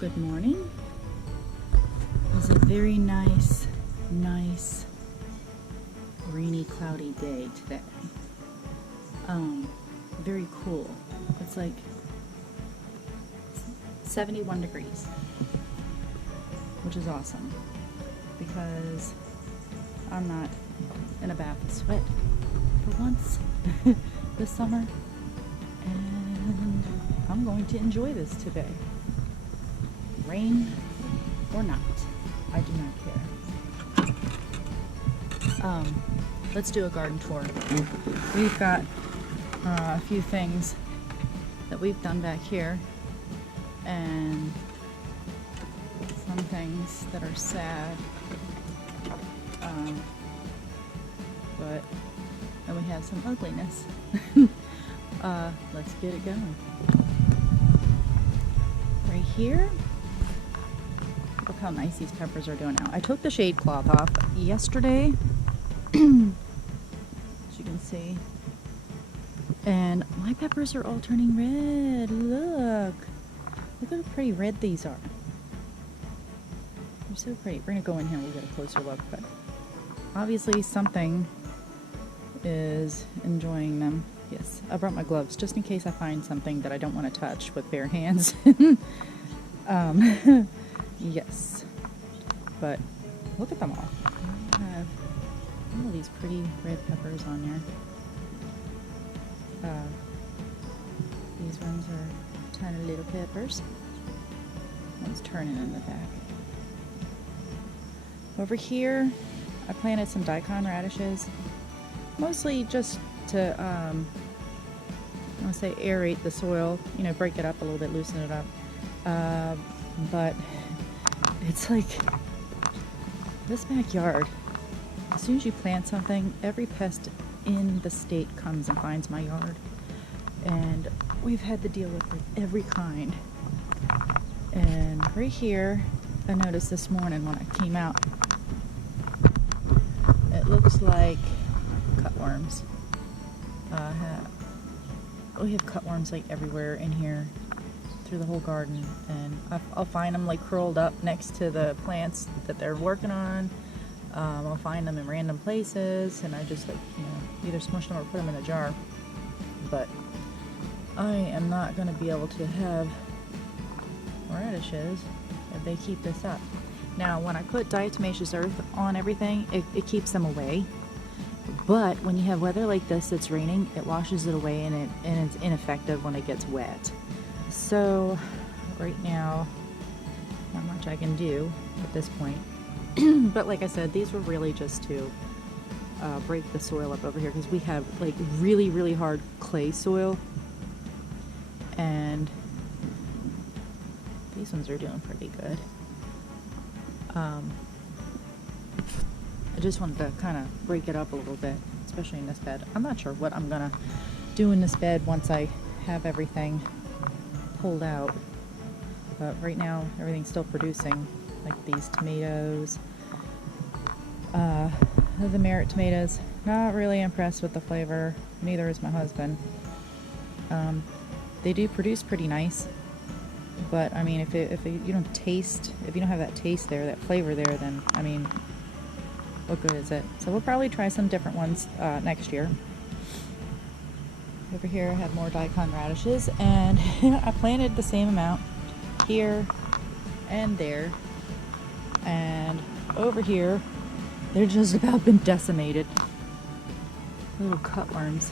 Good morning. It was a very nice, rainy, cloudy day today. Very cool. It's like 71 degrees, which is awesome because I'm not in a bath of sweat for once this summer, and I'm going to enjoy this today. Rain or not, I do not care. Let's do a garden tour. We've got a few things that we've done back here, and some things that are sad. But then we have some ugliness. Let's get it going. Right here, look how nice these peppers are doing now. I took the shade cloth off yesterday, as you can see, and my peppers are all turning red. Look how pretty red these are. They're so pretty. We're gonna go in here and we'll get a closer look, but obviously something is enjoying them. Yes, I brought my gloves just in case I find something that I don't want to touch with bare hands. Yes, but look at them all. I have all of these pretty red peppers on there. These ones are tiny little peppers. One's turning in the back. Over here, I planted some daikon radishes, mostly just to, I want to say aerate the soil, break it up a little bit, loosen it up. But it's like this backyard, as soon as you plant something, every pest in the state comes and finds my yard. And we've had to deal with every kind. And right here, I noticed this morning when I came out, it looks like cutworms. We have cutworms like everywhere in here through the whole garden, and I'll find them like curled up next to the plants that they're working on. I'll find them in random places, and I just either smush them or put them in a jar. But I am not going to be able to have radishes if they keep this up. Now, when I put diatomaceous earth on everything, it keeps them away. But when you have weather like this, it's raining, it washes it away, and it's ineffective when it gets wet. So right now, not much I can do at this point. But like I said, these were really just to break the soil up over here, because we have like really, really hard clay soil, and these ones are doing pretty good. I just wanted to kind of break it up a little bit, especially in this bed. I'm not sure what I'm gonna do in this bed once I have everything pulled out, but right now everything's still producing, like these tomatoes, the merit tomatoes. Not really impressed with the flavor, neither is my husband. They do produce pretty nice, but I mean, if you don't have that taste there, that flavor there, then I mean, what good is it? So we'll probably try some different ones next year. Over here I have more daikon radishes, and I planted the same amount here and there, and over here they're just about been decimated. Little cutworms.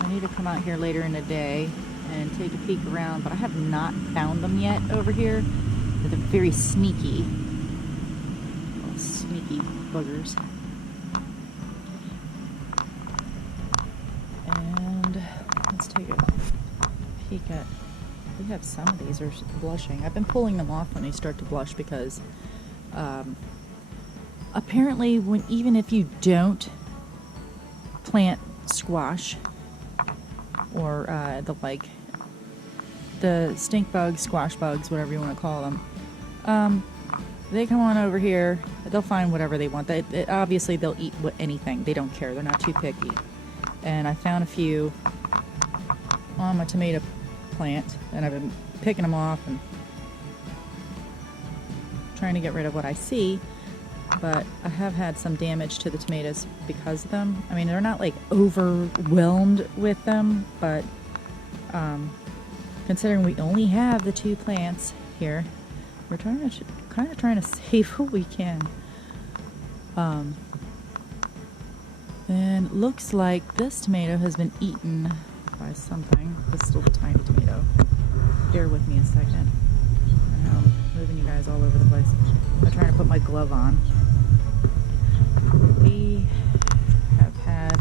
I need to come out here later in the day and take a peek around, but I have not found them yet over here. They're very sneaky. Little sneaky buggers. And let's take a peek at, we have some of these are blushing. I've been pulling them off when they start to blush because apparently even if you don't plant squash or the stink bugs, squash bugs, whatever you want to call them, they come on over here, they'll find whatever they want. Obviously they'll eat anything, they don't care, they're not too picky. And I found a few on my tomato plant, and I've been picking them off and trying to get rid of what I see, but I have had some damage to the tomatoes because of them. I mean, they're not like overwhelmed with them, but considering we only have the 2 plants here, we're kind of trying to save what we can. And looks like this tomato has been eaten by something. This little tiny tomato. Bear with me a second. I know I'm moving you guys all over the place. I'm trying to put my glove on. We have had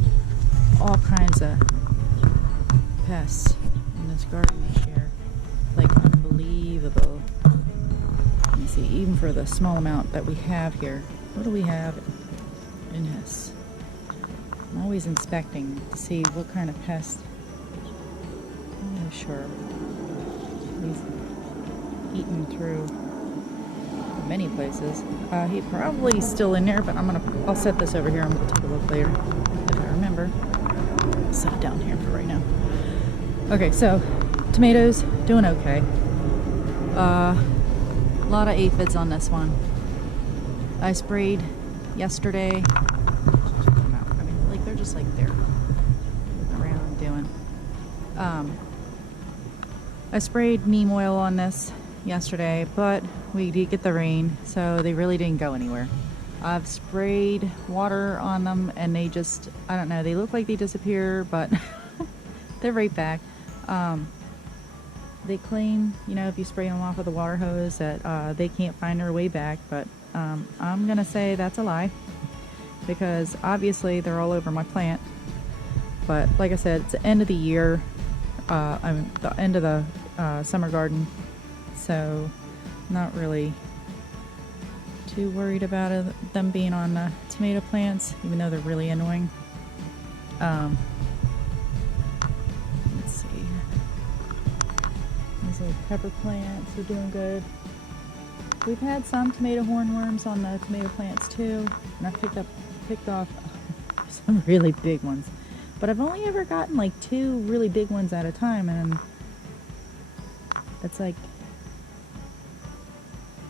all kinds of pests in this garden this year. Like unbelievable. Let me see, even for the small amount that we have here. What do we have in this? I'm always inspecting to see what kind of pest. I'm not sure. He's eaten through many places. He probably still in there, but I'll set this over here and we'll take a look later if I remember. I'll set it down here for right now. Okay, so tomatoes doing okay. A lot of aphids on this one. I sprayed yesterday. I mean, like they're just like there, moving around doing. I sprayed neem oil on this yesterday, but we did get the rain, so they really didn't go anywhere. I've sprayed water on them, and they just, I don't know, they look like they disappear, but they're right back. They claim, you know, if you spray them off with a water hose that they can't find their way back, but I'm gonna say that's a lie, because obviously they're all over my plant. But like I said, it's the end of the year. I mean, the end of the summer garden, so not really too worried about them being on the tomato plants, even though they're really annoying. Let's see. These little pepper plants are doing good. We've had some tomato hornworms on the tomato plants too, and I picked off some really big ones. But I've only ever gotten like 2 really big ones at a time, and it's like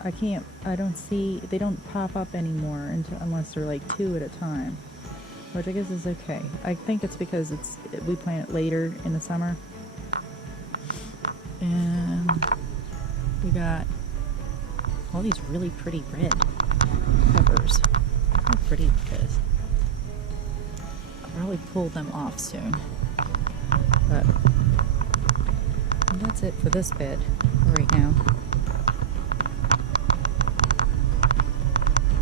I don't see, they don't pop up anymore unless they're like 2 at a time, which I guess is okay. I think it's because we plant it later in the summer. And we got all these really pretty red peppers. How pretty it is. I'll probably pull them off soon. But that's it for this bed right now.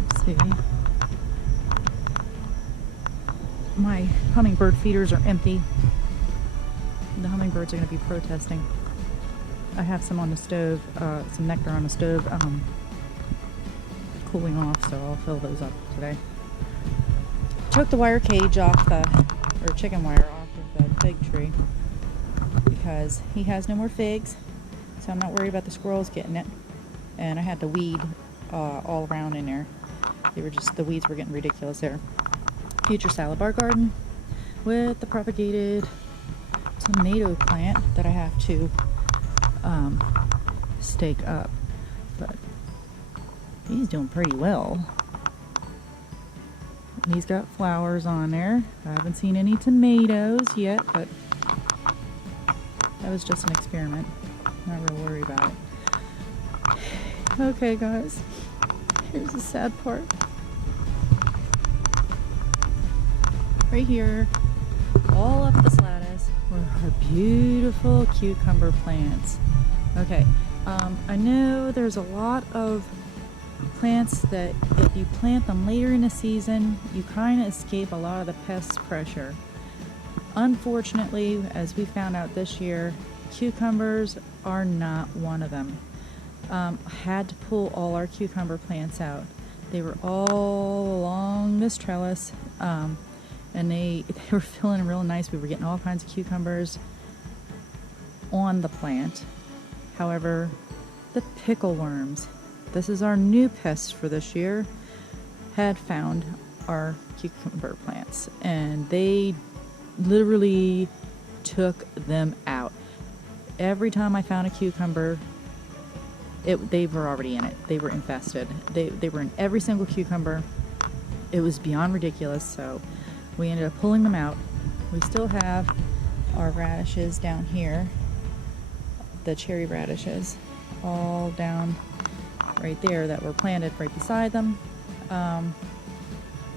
Let's see. My hummingbird feeders are empty. The hummingbirds are going to be protesting. I have some on the stove, some nectar on the stove, cooling off, so I'll fill those up today. Took the wire cage off or chicken wire off of the fig tree because he has no more figs, so I'm not worried about the squirrels getting it. And I had to weed all around in there. The weeds were getting ridiculous there. Future salad bar garden with the propagated tomato plant that I have to stake up, but he's doing pretty well. He's got flowers on there. I haven't seen any tomatoes yet, but that was just an experiment. Not real worried about it. Okay, guys, here's the sad part. Right here, all up the slattice, were our beautiful cucumber plants. Okay, I know there's a lot of plants that if you plant them later in the season, you kind of escape a lot of the pest pressure. Unfortunately, as we found out this year, cucumbers are not one of them. I had to pull all our cucumber plants out. They were all along this trellis, and they were feeling real nice. We were getting all kinds of cucumbers on the plant. However, the pickle worms, this is our new pest for this year, had found our cucumber plants, and they literally took them out. Every time I found a cucumber, They were already in it. They were infested. They were in every single cucumber. It was beyond ridiculous, so we ended up pulling them out. We still have our radishes down here, the cherry radishes, all down right there that were planted right beside them.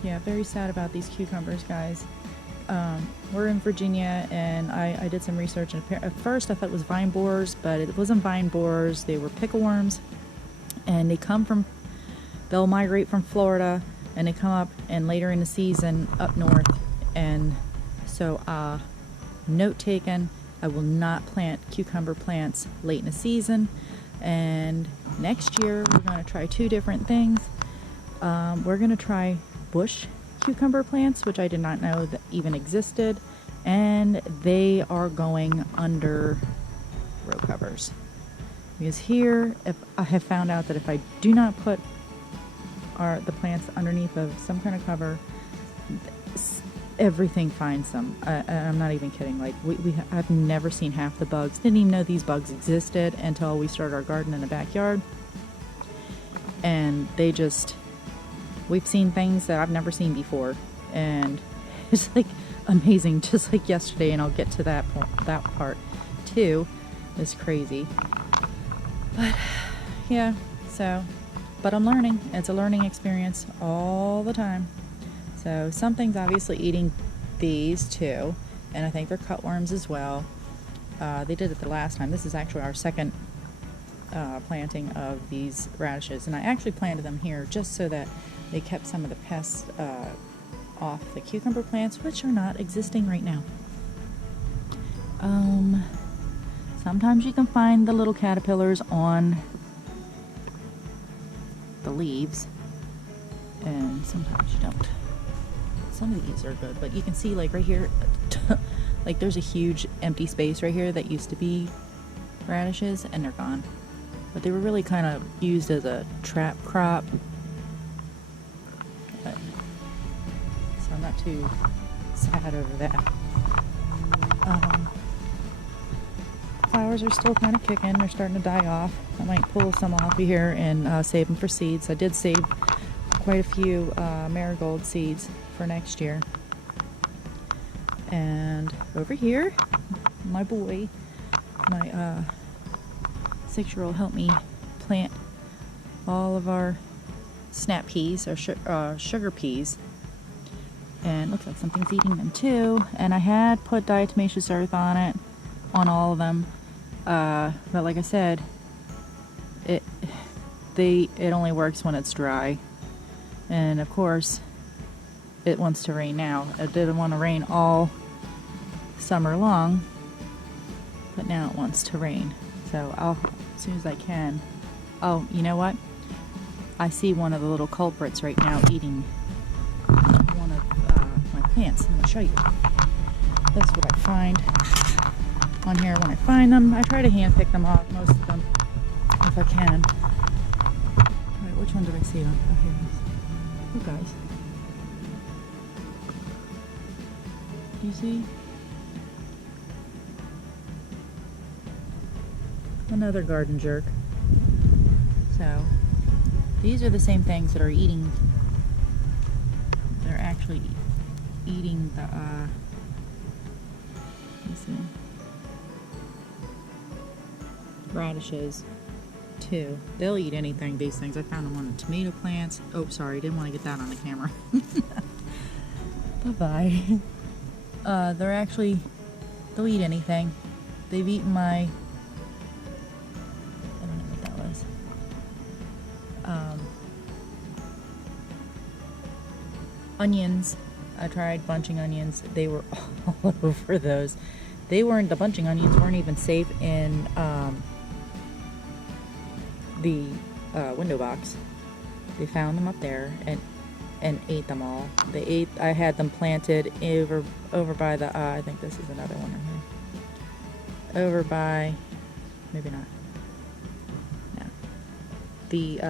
Yeah, very sad about these cucumbers, guys. We're in Virginia, and I did some research, and at first I thought it was vine borers, but it wasn't vine borers. They were pickleworms, and they'll migrate from Florida, and they come up, and later in the season up north. And so note taken, I will not plant cucumber plants late in the season. And next year we're going to try 2 different things. We're going to try bush cucumber plants, which I did not know that even existed, and they are going under row covers, because here, if I have found out that if I do not put the plants underneath of some kind of cover, everything finds them. I'm not even kidding. Like I've never seen half the bugs. Didn't even know these bugs existed until we started our garden in the backyard, and we've seen things that I've never seen before, and it's like amazing. Just like yesterday, and I'll get to that part too. It's crazy, but yeah. But I'm learning. It's a learning experience all the time. So something's obviously eating these too, and I think they're cutworms as well. They did it the last time. This is actually our second planting of these radishes, and I actually planted them here just so that they kept some of the pests off the cucumber plants, which are not existing right now. Sometimes you can find the little caterpillars on the leaves, and sometimes you don't. Some of these are good, but you can see, like right here, like there's a huge empty space right here that used to be radishes, and they're gone. But they were really kind of used as a trap crop. So I'm not too sad over that. Flowers are still kind of kicking. They're starting to die off. I might pull some off of here and save them for seeds. I did save quite a few marigold seeds for next year. And over here, my boy, my 6-year-old, helped me plant all of our snap peas, or sugar peas, and it looks like something's eating them too. And I had put diatomaceous earth on all of them, but like I said, it only works when it's dry, and of course it wants to rain now. It didn't want to rain all summer long, but now it wants to rain. So as soon as I can. Oh, you know what? I see one of the little culprits right now eating one of my plants. I'm going to show you. That's what I find on here when I find them. I try to hand pick them off, most of them, if I can. Alright, which one did I see on? Oh, here it is. Oh, guys. Do you see? Another garden jerk. So, these are the same things that are eating. They're actually eating the, let me see, radishes too. They'll eat anything, these things. I found them on the tomato plants. Oh, sorry, didn't want to get that on the camera. Bye-bye. They'll eat anything. They've eaten my, I don't know what that was. Onions. I tried bunching onions. They were all over those. The bunching onions weren't even safe in the window box. They found them up there and ate them all. I had them planted over by the, I think this is another one in here. Over by, maybe not. No. The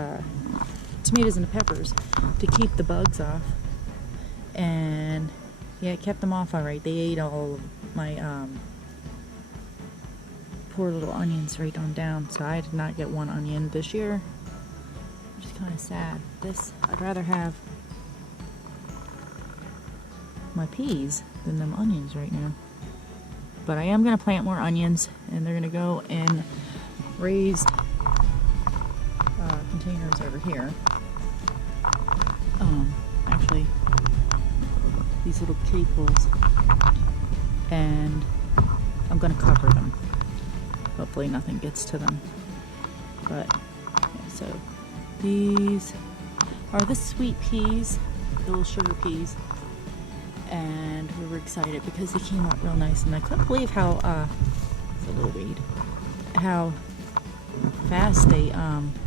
tomatoes and the peppers to keep the bugs off. And yeah, it kept them off all right. They ate all of my poor little onions right on down. So I did not get one onion this year, which is kind of sad. I'd rather have my peas than them onions right now. But I am going to plant more onions, and they're going to go in raised containers over here. Actually, these little kiddie pools, and I'm going to cover them. Hopefully nothing gets to them. But yeah, so these are the sweet peas, the little sugar peas, and we were excited because they came out real nice, and I couldn't believe how it's a little weed, how fast they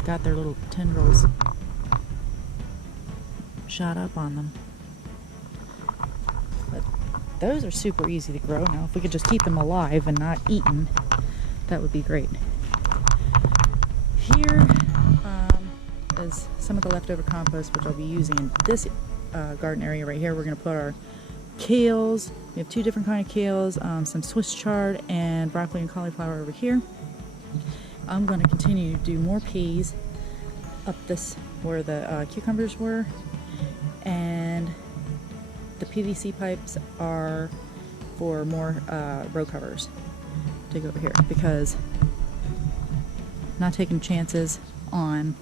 got their little tendrils shot up on them. But those are super easy to grow now. If we could just keep them alive and not eaten, that would be great. Here is some of the leftover compost, which I'll be using in this garden area right here. We're going to put our kales. We have two different kind of kales, some Swiss chard and broccoli and cauliflower over here. I'm going to continue to do more peas up this where the cucumbers were, and the PVC pipes are for more row covers to go over here, because I'm not taking chances on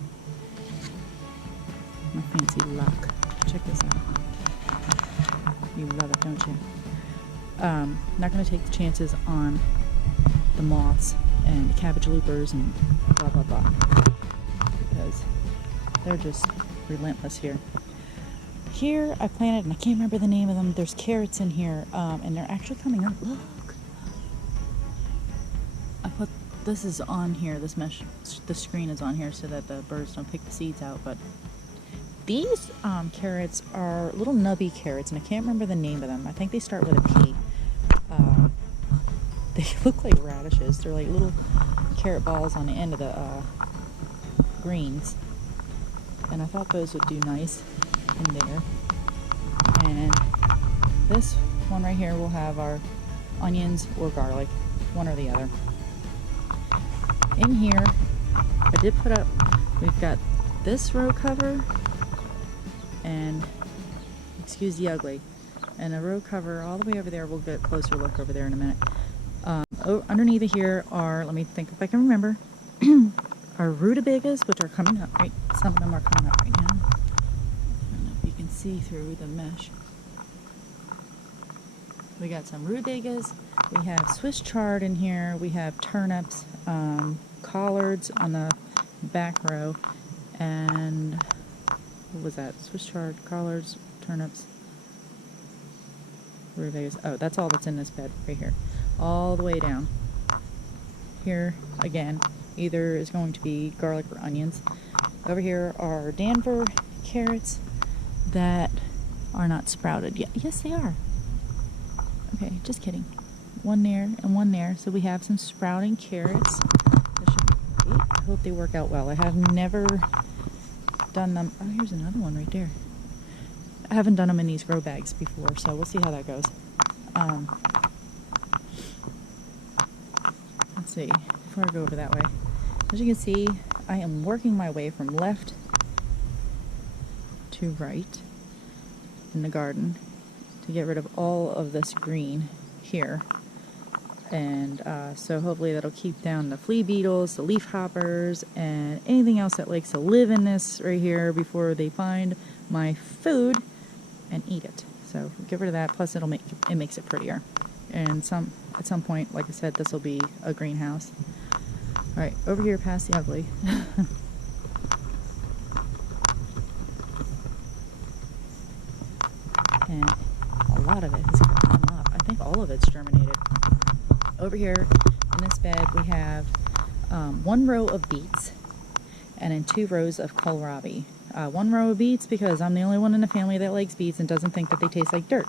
my fancy luck. Check this out. You love it, don't you? Not going to take the chances on the moths and the cabbage loopers and blah blah blah, because they're just relentless here. Here I planted, and I can't remember the name of them, there's carrots in here, and they're actually coming up. Look, I put this is on here, this mesh, the screen is on here so that the birds don't pick the seeds out. But these carrots are little nubby carrots, and I can't remember the name of them. I think they start with a P. They look like radishes. They're like little carrot balls on the end of the greens, and I thought those would do nice in there. And this one right here will have our onions or garlic, one or the other. In here, I did put up, we've got this row cover, and excuse the ugly, and a row cover all the way over there. We'll get a closer look over there in a minute. Underneath here are, let me think if I can remember, our rutabagas, which are coming up, right? Some of them are coming up right now. I don't know if you can see through the mesh. We got some rutabagas, we have Swiss chard in here, we have turnips, collards on the back row, and what was that? Swiss chard, collards, turnips, rutabagas. Oh, that's all that's in this bed right here. All the way down. Here, again, either is going to be garlic or onions. Over here are Danver carrots that are not sprouted. Yeah, yes, they are. Okay, just kidding. One there and one there. So we have some sprouting carrots. I hope they work out well. I have never done them. Oh, here's another one right there. I haven't done them in these grow bags before, so we'll see how that goes. Let's see, before I go over that way. As you can see, I am working my way from left to right in the garden to get rid of all of this green here. And so hopefully that'll keep down the flea beetles, the leaf hoppers, and anything else that likes to live in this right here before they find my food and eat it. So get rid of that, plus it makes it prettier. And at some point, like I said, this will be a greenhouse. Alright, over here past the ugly. And a lot of it has come up. I think all of it's germinated. Over here in this bed we have one row of beets and then 2 rows of kohlrabi. One row of beets because I'm the only one in the family that likes beets and doesn't think that they taste like dirt.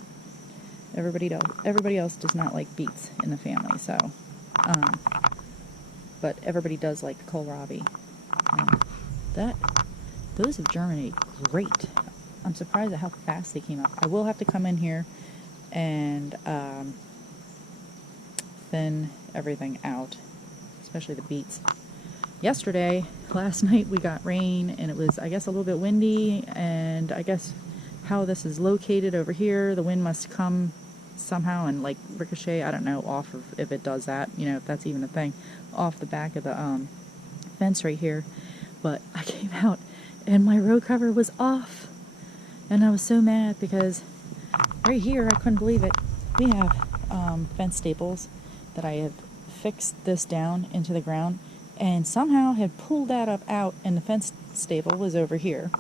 Everybody else does not like beets in the family, so but everybody does like kohlrabi. Those have germinated great. I'm surprised at how fast they came up. I will have to come in here and thin everything out especially the beets. Yesterday, last night, we got rain, and it was, I guess, a little bit windy, and I guess how this is located over here, the wind must come somehow and like ricochet, I don't know, off of, if it does that, you know, if that's even a thing, off the back of the fence right here. But I came out and my row cover was off, and I was so mad because right here, I couldn't believe it, we have fence staples that I have fixed this down into the ground, and somehow had pulled that up out, and the fence staple was over here.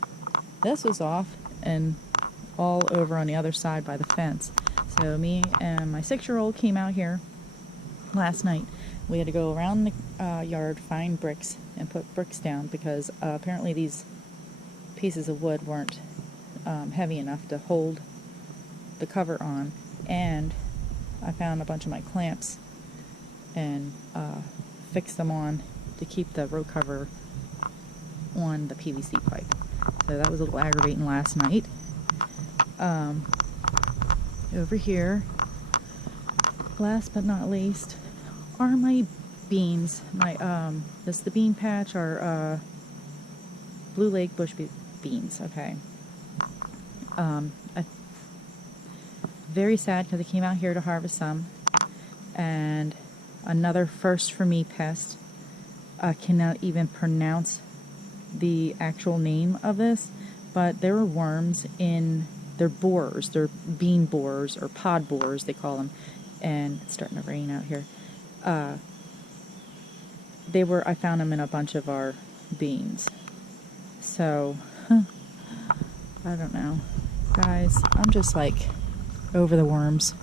This was off and all over on the other side by the fence. So me and my 6-year-old came out here last night. We had to go around the yard, find bricks, and put bricks down because apparently these pieces of wood weren't heavy enough to hold the cover on. And I found a bunch of my clamps and fixed them on to keep the row cover on the PVC pipe. So that was a little aggravating last night. Over here, last but not least, are my beans. My this is the bean patch, are Blue Lake bush beans. Okay. Very sad because I came out here to harvest some, and another first for me pest. I cannot even pronounce the actual name of this, but there were worms in their borers, their bean borers, or pod borers they call them, and it's starting to rain out here. I found them in a bunch of our beans. So, I don't know. Guys, I'm just like over the worms.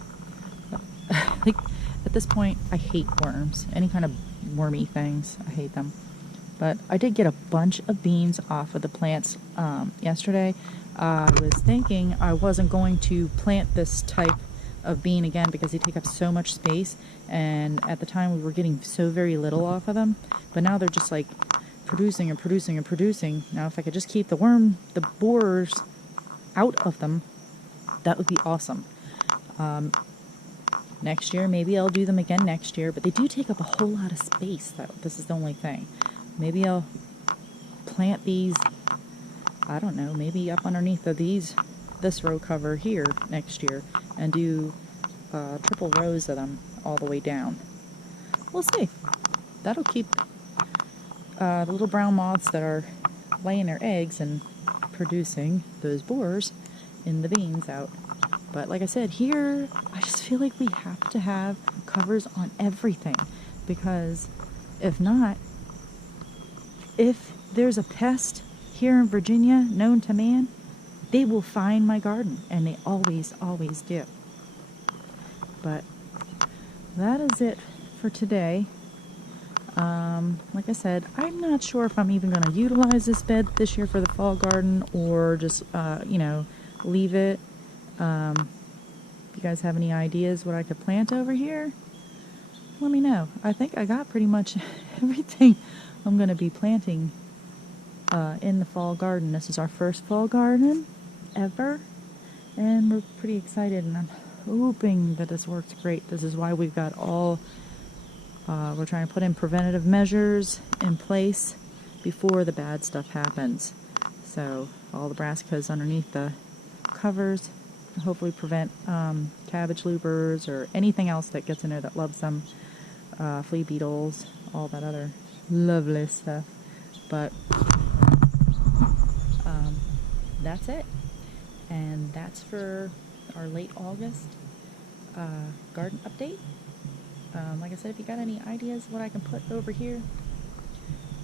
Like, at this point, I hate worms. Any kind of wormy things, I hate them. But I did get a bunch of beans off of the plants yesterday. I was thinking I wasn't going to plant this type of bean again because they take up so much space, and at the time we were getting so very little off of them, but now they're just like producing and producing and producing. Now if I could just keep the borers out of them, that would be awesome. Next year, maybe I'll do them again next year, but they do take up a whole lot of space though. This is the only thing. Maybe I'll plant these, I don't know, maybe up underneath of this row cover here next year, and do triple rows of them all the way down. We'll see. That'll keep the little brown moths that are laying their eggs and producing those borers in the beans out. But like I said, here, I just feel like we have to have covers on everything, because if not, if there's a pest here in Virginia known to man, they will find my garden, and they always, always do. But that is it for today. Like I said, I'm not sure if I'm even going to utilize this bed this year for the fall garden, or just, leave it. If you guys have any ideas what I could plant over here, let me know. I think I got pretty much everything I'm going to be planting in the fall garden. This is our first fall garden ever, and we're pretty excited, and I'm hoping that this works great. This is why we've got we're trying to put in preventative measures in place before the bad stuff happens. So all the brassicas underneath the covers hopefully prevent cabbage loopers or anything else that gets in there that loves them, flea beetles, all that other lovely stuff. But that's it, and that's for our late August garden update. Like I said, if you got any ideas what I can put over here,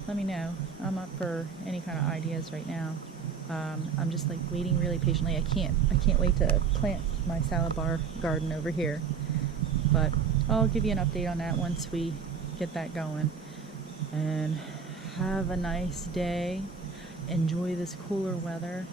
let me know. I'm up for any kind of ideas right now. I'm just like waiting really patiently. I can't wait to plant my salad bar garden over here. But I'll give you an update on that once we get that going. And have a nice day. Enjoy this cooler weather.